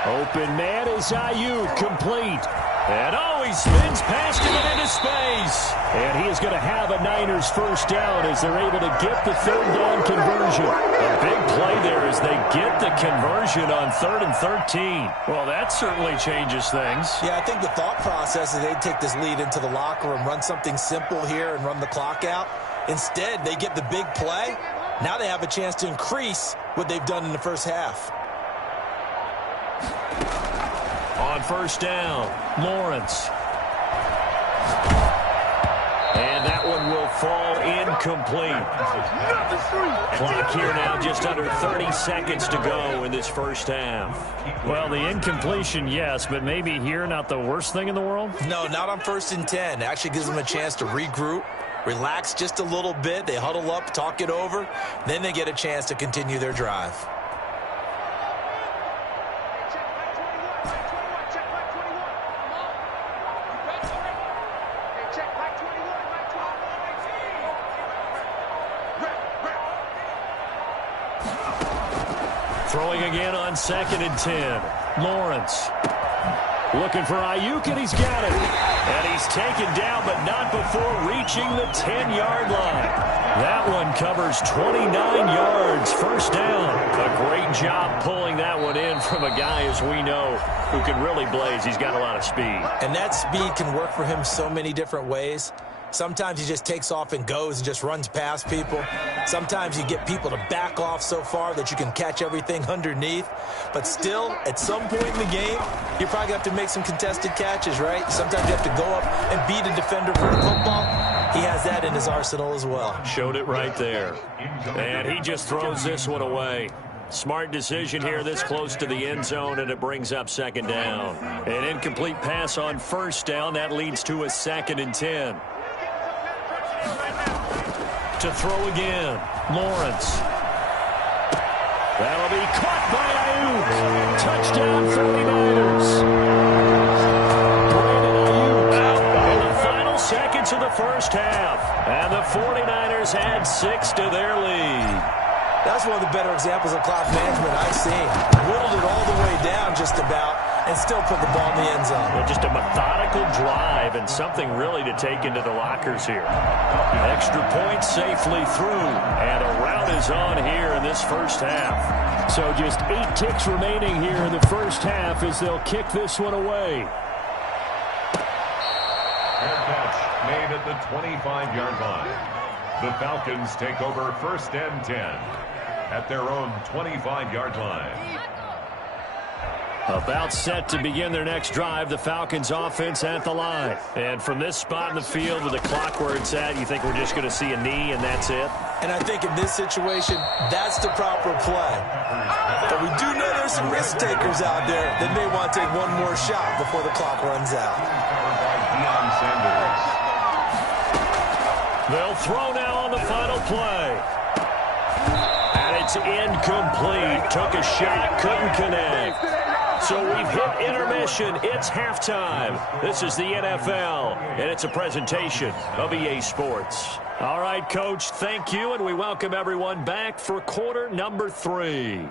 Open man is Ayuk, complete. And oh, he spins past him and into space. And he is going to have a Niners first down as they're able to get the 3rd down conversion. A big play there as they get the conversion on 3rd and 13. Well, that certainly changes things. Yeah, I think the thought process is they'd take this lead into the locker room, run something simple here and run the clock out. Instead, they get the big play. Now they have a chance to increase what they've done in the first half. On 1st down, Lawrence. And that one will fall incomplete. Clock here now, just under 30 seconds to go in this first half. Well, the incompletion, yes, but maybe here not the worst thing in the world? No, not on 1st and 10. It actually gives them a chance to regroup, relax just a little bit. They huddle up, talk it over. Then they get a chance to continue their drive. Throwing again on 2nd and 10. Lawrence. Looking for Ayuk, and he's got it. And he's taken down, but not before reaching the 10-yard line. That one covers 29 yards, first down. A great job pulling that one in from a guy, as we know, who can really blaze. He's got a lot of speed. And that speed can work for him so many different ways. Sometimes he just takes off and goes and just runs past people. Sometimes you get people to back off so far that you can catch everything underneath. But still, at some point in the game, you probably have to make some contested catches, right? Sometimes you have to go up and beat a defender for the football. He has that in his arsenal as well. Showed it right there. And he just throws this one away. Smart decision here this close to the end zone, and it brings up second down. An incomplete pass on first down. That leads to a 2nd and 10. To throw again, Lawrence. That'll be caught by Ayuk. Touchdown, 49ers. In the final seconds of the first half, and the 49ers add 6 to their lead. That's one of the better examples of clock management I've seen. Whittled it all the way down just about and still put the ball in the end zone. Well, just a methodical drive and something really to take into the lockers here. Extra point safely through, and a rout is on here in this first half. So just 8 ticks remaining here in the first half as they'll kick this one away. Fair catch made at the 25-yard line. The Falcons take over 1st and 10 at their own 25-yard line. About set to begin their next drive, the Falcons offense at the line. And from this spot in the field with the clock where it's at, you think we're just going to see a knee and that's it? And I think in this situation, that's the proper play. But we do know there's some risk takers out there that may want to take one more shot before the clock runs out. They'll throw now on the final play. And it's incomplete. Took a shot, couldn't connect. So we've hit intermission. It's halftime. This is the NFL, and it's a presentation of EA Sports. All right, Coach, thank you, and we welcome everyone back for quarter number 3.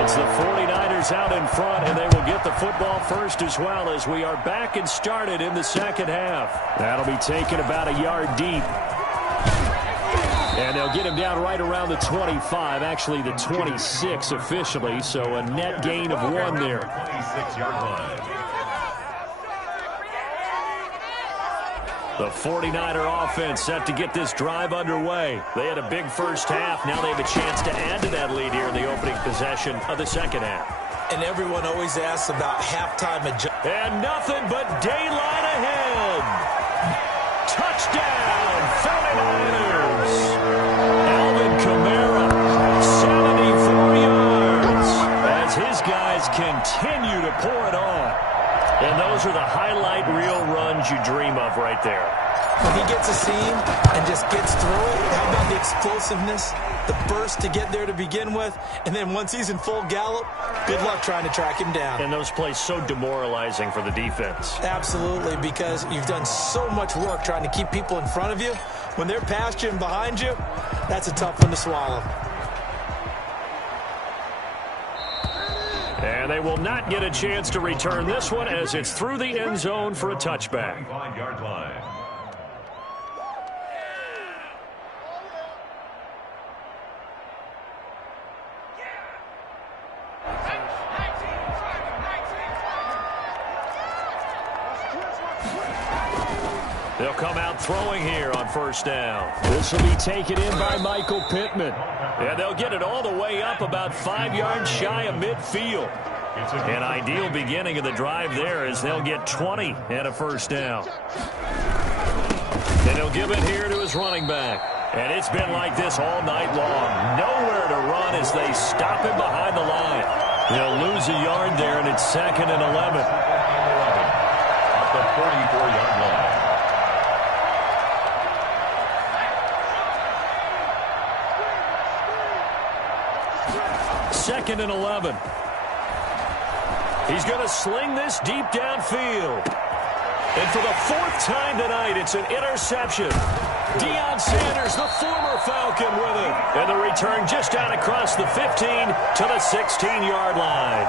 It's the 49ers out in front, and they will get the football first as well as we are back and started in the second half. That'll be taken about a yard deep. And they'll get him down right around the 25, actually the 26 officially, so a net gain of 1 there. 26-yard line. The 49er offense set to get this drive underway. They had a big first half. Now they have a chance to add to that lead here in the opening possession of the second half. And everyone always asks about halftime adjustment. And nothing but daylight ahead. Touchdown, 49ers. Alvin Kamara, 74 yards. As his guys continue to pour it on. And those are the highlight reel runs you dream of right there. When he gets a seam and just gets through it, how about the explosiveness, the burst to get there to begin with, and then once he's in full gallop, good luck trying to track him down. And those plays so demoralizing for the defense. Absolutely, because you've done so much work trying to keep people in front of you. When they're past you and behind you, that's a tough one to swallow. And they will not get a chance to return this one as it's through the end zone for a touchback. 25-yard line. They'll come out throwing here on first down. This will be taken in by Michael Pittman. And they'll get it all the way up about 5 yards shy of midfield. An ideal beginning of the drive there as they'll get 20 and a first down. And he'll give it here to his running back. And it's been like this all night long. Nowhere to run as they stop him behind the line. They'll lose a yard there, and it's 2nd and 11. At the 44-yard line. 2nd and 11. He's going to sling this deep downfield. And for the 4th time tonight, it's an interception. Deion Sanders, the former Falcon, with it. And the return just out across the 15 to the 16-yard line.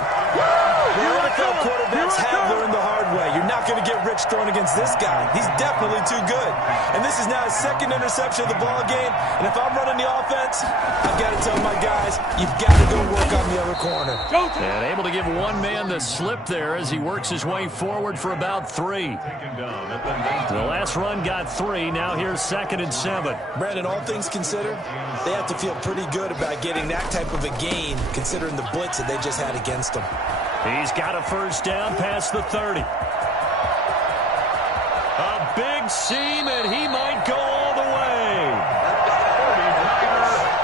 The NFL quarterbacks have learned the hard way. You're not going to get rich throwing against this guy. He's definitely too good. And this is now his 2nd interception of the ball game. And if I'm running the offense, I've got to tell my guys, you've got to go work on the the corner. And able to give one man the slip there as he works his way forward for about 3. The last run got 3. Now here's 2nd and 7. Brandon, all things considered, they have to feel pretty good about getting that type of a gain considering the blitz that they just had against them. He's got a first down past the 30. A big seam, and he might go all the way.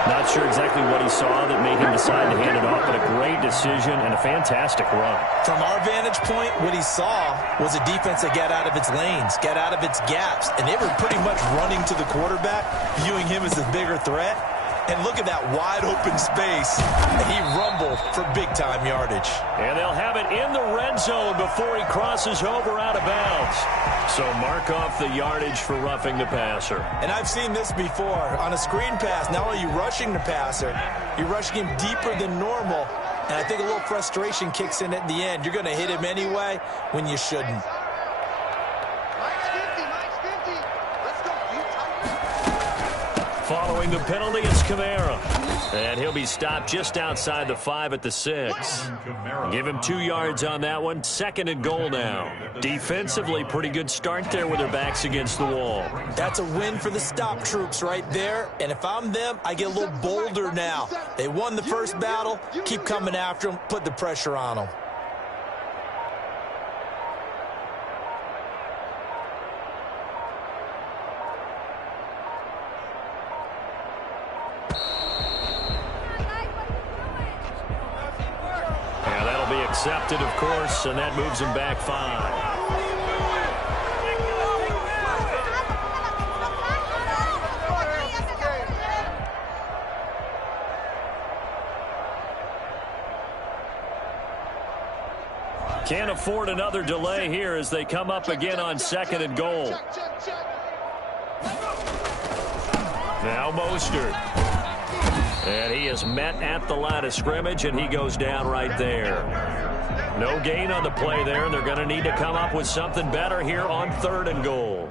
Not sure exactly what he saw that made him decide to hand it off, but a great decision and a fantastic run. From our vantage point, what he saw was a defense that got out of its lanes, got out of its gaps, and they were pretty much running to the quarterback, viewing him as the bigger threat. And look at that wide open space, and he rumbled for big-time yardage. And they'll have it in the red zone before he crosses over out of bounds. So mark off the yardage for roughing the passer. And I've seen this before. On a screen pass, not only are you rushing the passer, you're rushing him deeper than normal. And I think a little frustration kicks in at the end. You're going to hit him anyway when you shouldn't. Following the penalty, it's Kamara. And he'll be stopped just outside the 5 at the 6. Give him 2 yards on that one. 2nd and goal now. Defensively, pretty good start there with their backs against the wall. That's a win for the stop troops right there. And if I'm them, I get a little bolder now. They won the first battle. Keep coming after them. Put the pressure on them. Accepted, of course, and that moves him back 5. Can't afford another delay here as they come up again on 2nd and goal. Now Mostert. And he is met at the line of scrimmage, and he goes down right there. No gain on the play there, and they're going to need to come up with something better here on 3rd and goal.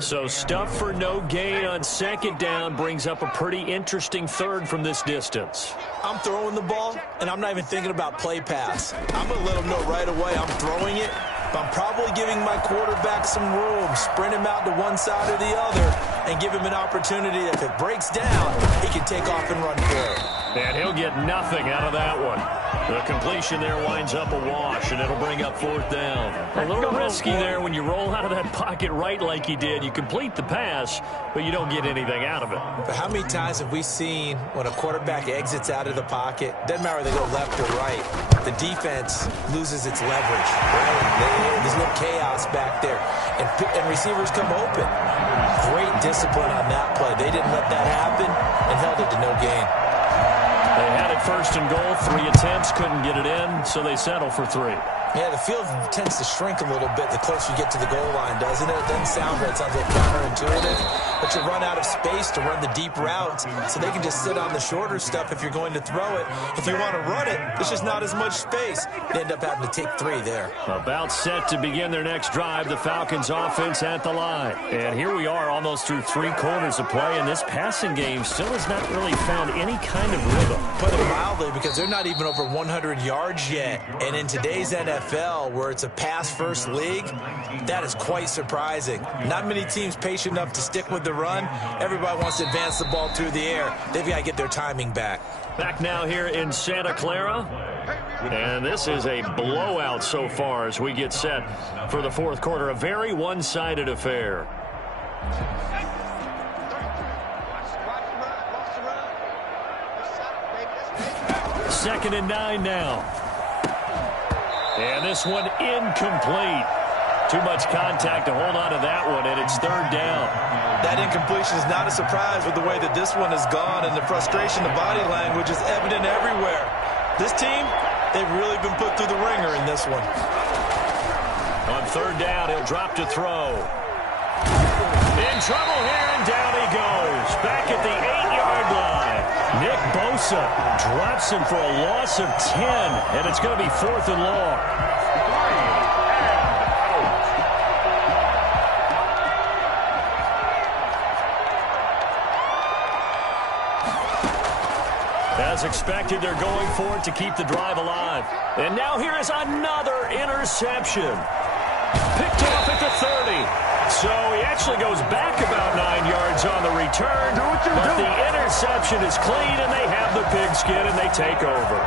So stuff for no gain on 2nd down brings up a pretty interesting 3rd from this distance. I'm throwing the ball, and I'm not even thinking about play pass. I'm going to let them know right away I'm throwing it, but I'm probably giving my quarterback some room, sprint him out to one side or the other, and give him an opportunity. If it breaks down, he can take off and run for it. And he'll get nothing out of that one. The completion there winds up a wash, and it'll bring up 4th down. A little risky there when you roll out of that pocket right like he did. You complete the pass, but you don't get anything out of it. But how many times have we seen when a quarterback exits out of the pocket, doesn't matter whether they go left or right, the defense loses its leverage, right? There's no chaos back there, and receivers come open. Great discipline on that play. They didn't let that happen and held it to no gain. They had it 1st and goal, 3 attempts, couldn't get it in, so they settle for 3. Yeah, the field tends to shrink a little bit the closer you get to the goal line, doesn't it? It doesn't sound right. It sounds a little counterintuitive. But you run out of space to run the deep routes, so they can just sit on the shorter stuff if you're going to throw it. If you want to run it, there's just not as much space. They end up having to take 3 there. About set to begin their next drive, the Falcons offense at the line. And here we are almost through 3 quarters of play, and this passing game still has not really found any kind of rhythm. Put it mildly, because they're not even over 100 yards yet. And in today's NFL, where it's a pass-first league, that is quite surprising. Not many teams patient enough to stick with the run. Everybody wants to advance the ball through the air. They've got to get their timing back. Back now here in Santa Clara. And this is a blowout so far as we get set for the 4th quarter. A very one-sided affair. Second and 9 now. And this one incomplete. Too much contact to hold on to that one, and it's 3rd down. That incompletion is not a surprise with the way that this one has gone, and the frustration, the body language is evident everywhere. This team, they've really been put through the ringer in this one. On 3rd down, he'll drop to throw. In trouble here, and down he goes. Back at the 8-yard line. Nick Bosa drops him for a loss of 10, and it's going to be 4th and long. As expected, they're going for it to keep the drive alive. And now here is another interception. Picked off at the 30. So he actually goes back about 9 yards on the return. But the interception is clean, and they have the pigskin, and they take over.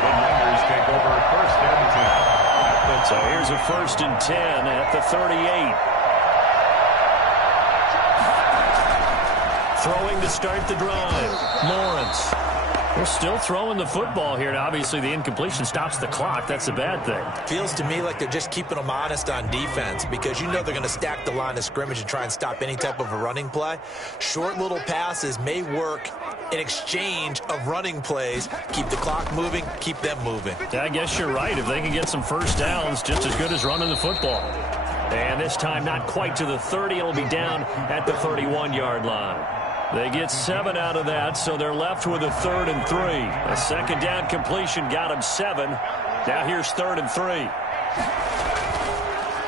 The Niners take over first and 10. So here's a first and 10 at the 38. Throwing to start the drive. Lawrence. They're still throwing the football here. Now, obviously, the incompletion stops the clock. That's a bad thing. Feels to me like they're just keeping them honest on defense because you know they're going to stack the line of scrimmage and try and stop any type of a running play. Short little passes may work in exchange of running plays. Keep the clock moving, keep them moving. I guess you're right. If they can get some first downs, just as good as running the football. And this time not quite to the 30. It'll be down at the 31-yard line. They get 7 out of that, so they're left with a 3rd and 3. A second down completion got him 7. Now here's 3rd and 3.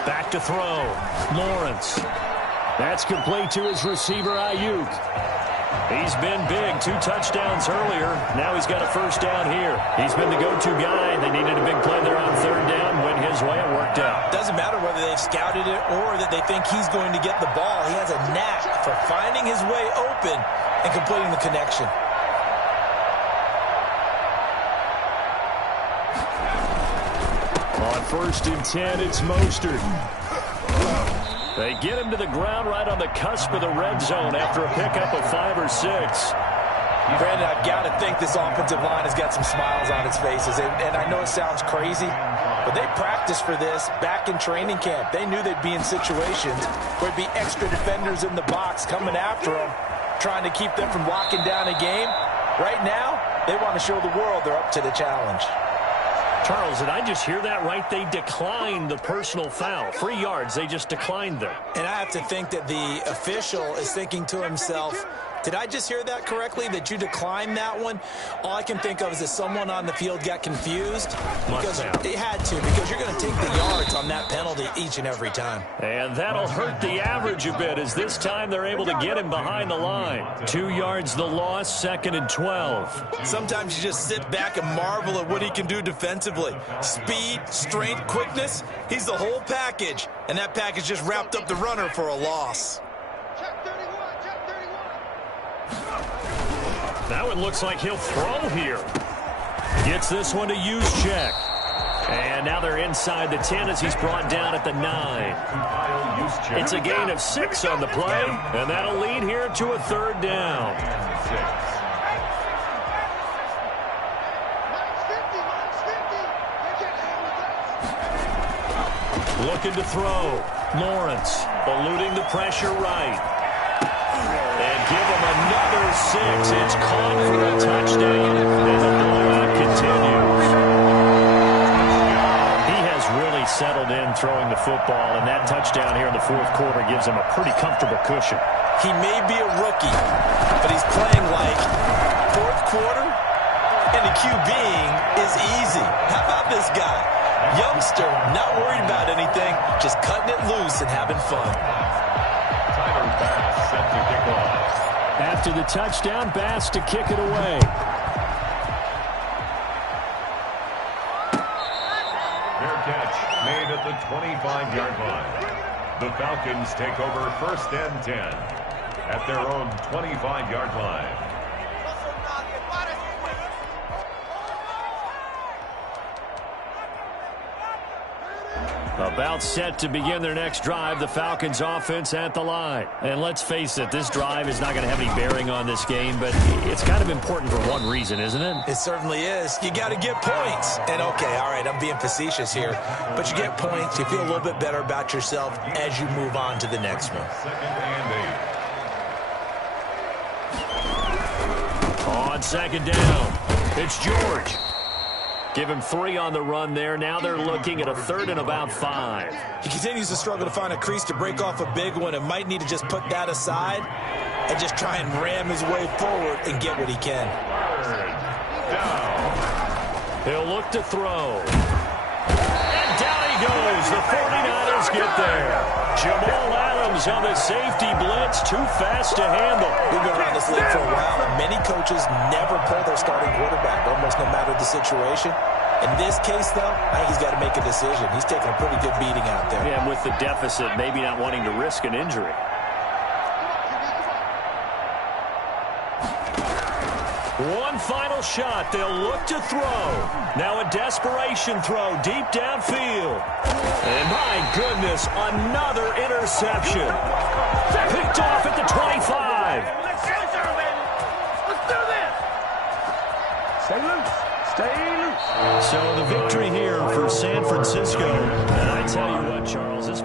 Back to throw. Lawrence. That's complete to his receiver, Ayuk. He's been big. 2 touchdowns earlier. Now he's got a first down here. He's been the go-to guy. They needed a big play there on 3rd down. Went his way. It worked out. Doesn't matter whether they've scouted it or that they think he's going to get the ball. He has a knack for finding his way open and completing the connection. On 1st and 10, it's Mostert. They get him to the ground right on the cusp of the red zone after a pickup of 5 or 6. Brandon, I've got to think this offensive line has got some smiles on its faces. And I know it sounds crazy, but they practiced for this back in training camp. They knew they'd be in situations where there'd be extra defenders in the box coming after them, trying to keep them from locking down a game. Right now, they want to show the world they're up to the challenge. Charles, did I just hear that right? They declined the personal foul. 3 yards, they just declined them. And I have to think that the official is thinking to himself, did I just hear that correctly, that you declined that one? All I can think of is that someone on the field got confused. Because they had to, because you're going to take the yards on that penalty each and every time. And that'll hurt the average a bit, as this time they're able to get him behind the line. 2 yards the loss, 2nd and 12. Sometimes you just sit back and marvel at what he can do defensively. Speed, strength, quickness, he's the whole package. And that package just wrapped up the runner for a loss. Now it looks like he'll throw here. Gets this one to Juszczyk. And now they're inside the 10 as he's brought down at the 9. It's a gain of 6 on the play, and that'll lead here to a 3rd down. Looking to throw. Lawrence eluding the pressure right. And give him another 6. It's caught for a touchdown, and the blowout continues. He has really settled in throwing the football, and that touchdown here in the 4th quarter gives him a pretty comfortable cushion. He may be a rookie, but he's playing like 4th quarter, and the QBing is easy. How about this guy? Youngster, not worried about anything, just cutting it loose and having fun. Set to kick off. After the touchdown, Bass to kick it away. Fair catch made at the 25-yard line. The Falcons take over 1st and 10 at their own 25-yard line. About set to begin their next drive, the Falcons offense at the line. And let's face it, this drive is not going to have any bearing on this game, but it's kind of important for one reason, isn't it? It certainly is. You got to get points. And okay, all right, I'm being facetious here, but you get points, you feel a little bit better about yourself as you move on to the next one. 2nd and 8. On 2nd down, it's George. Give him 3 on the run there. Now they're looking at a 3rd and about 5. He continues to struggle to find a crease to break off a big one and might need to just put that aside and just try and ram his way forward and get what he can. 3rd down. He'll look to throw. And down he goes. The 49ers get there. Jamal Adams on the safety blitz. Too fast to handle. We've been around this league for a while, and many coaches never pull their starting quarterback, almost no matter the situation. In this case, though, I think he's got to make a decision. He's taking a pretty good beating out there. Yeah, and with the deficit, maybe not wanting to risk an injury. One final shot. They'll look to throw. Now a desperation throw deep downfield. And my goodness, another interception. Picked off at the 25. Let's do this. Stay loose. Stay loose. So the victory here for San Francisco. And I tell you what, Charles, this